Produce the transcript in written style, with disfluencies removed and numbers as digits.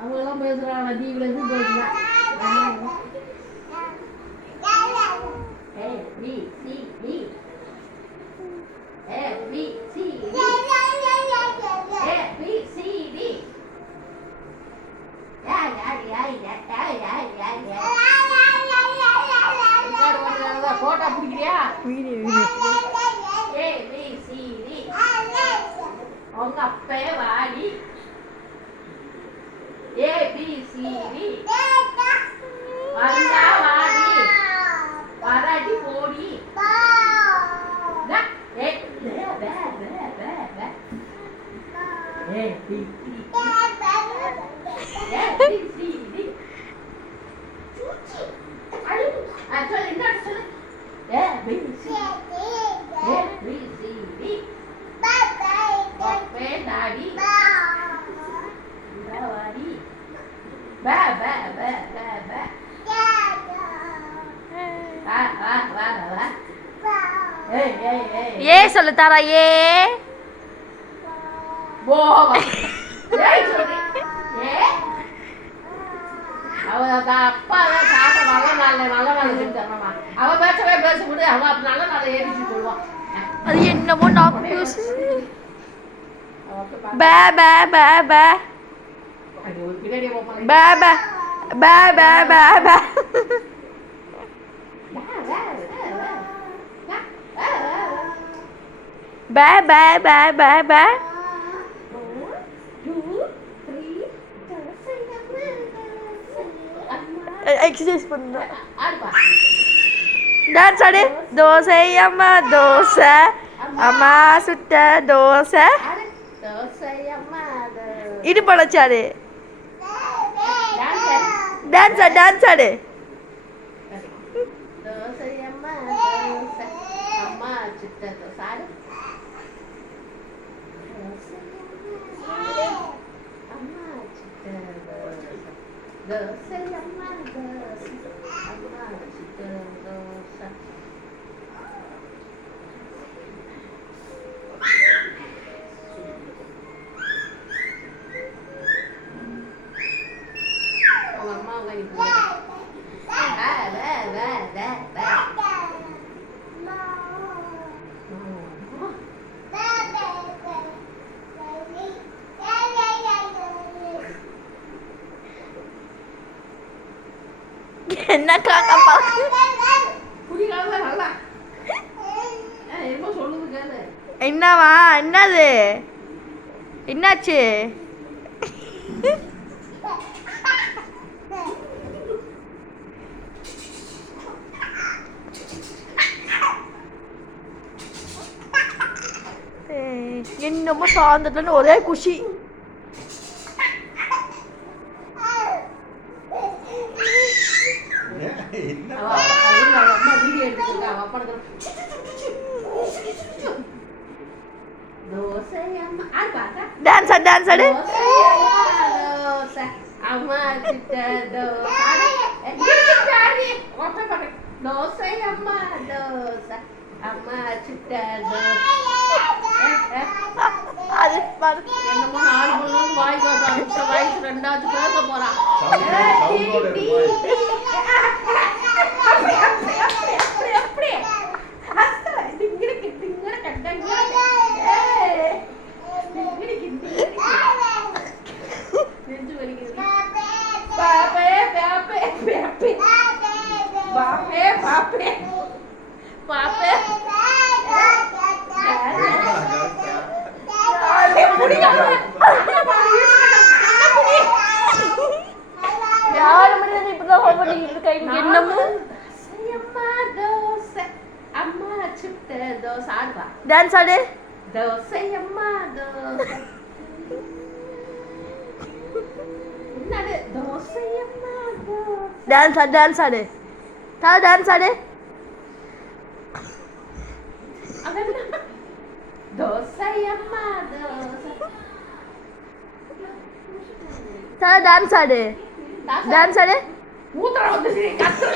அவங்கெல்லாம் பேசுறாங்க, டிவில இருந்து பேசுறாங்க. போட்டோ பிடிக்கிறியா? உங்க அப்பே வாடி ஏபிசிடி வந்தா வாடி வராடி போடி ஏ சொல்லு தாரா ஏ அப்பா தாத்தா நல்ல நாள் செஞ்சாமா அவ பேசவே பேச முடியாது. அவ நல்ல நாள் ஏறிச்சு சொல்லுவான். அது என்னமோ நான் பேசு பே பே பே பே பின்னாடி பே பே பே பே பே பே பே பே பே பே பே எக்ஸசைஸ் பண்ணுறேன். டான்ஸ் ஆடு. தோசை அம்மா தோசை அம்மா சுட்ட தோசை இடுப்படைச்சாடு. டான்ஸ் ஆடு டான்ஸ் ஆடு. என்ன காக்கா என்னவா என்னது என்னாச்சு? என்னமோ சார்ந்துட்டு ஒரே குஷி. டான்ஸ் ஆடு டான்ஸ் ஆடு. அம்மா சிட்ட தோசை அம்மா தோசை அம்மா சிட்ட அது என்னமோ 4 மணி வாய் பேச வயசு 2வது பேச போறான். டான்ஸ் ஆடு. தோசை அம்மா தோசை என்னது தோசை அம்மா தோசை. டான்ஸ் ஆடு டான்ஸ் ஆடு. தாரா டான்ஸ் ஆடு. தோசை அம்மா தோசை டான்ஸ் ஆடு டான்ஸ் ஆடு மூத்திரம் வந்துச்சு கத்துற